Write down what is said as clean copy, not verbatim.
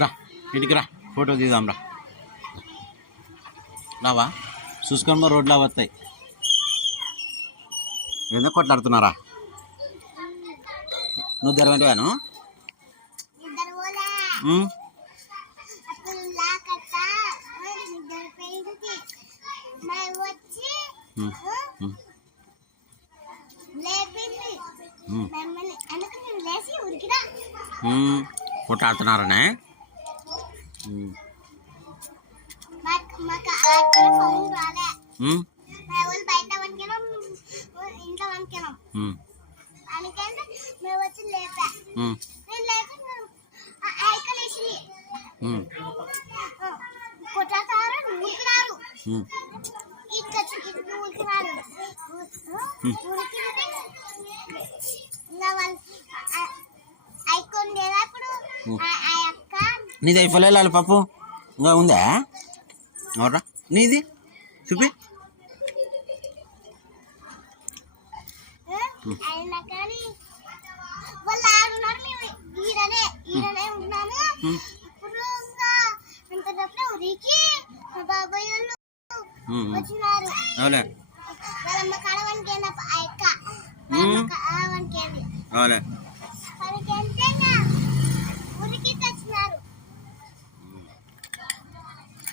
రా ఇంటికి రా, ఫోటో తీద్దాం రా. రావా చూసుకొని రోడ్లో వస్తాయి. ఎందుకు కొట్లాడుతున్నారా? నువ్వు తెరవంటివాను కొట్లాడుతున్నారనే. నీది అయిపోలేదు పప్పు ఇంకా ఉందా? ఎవరా నీది చూపి. అవులే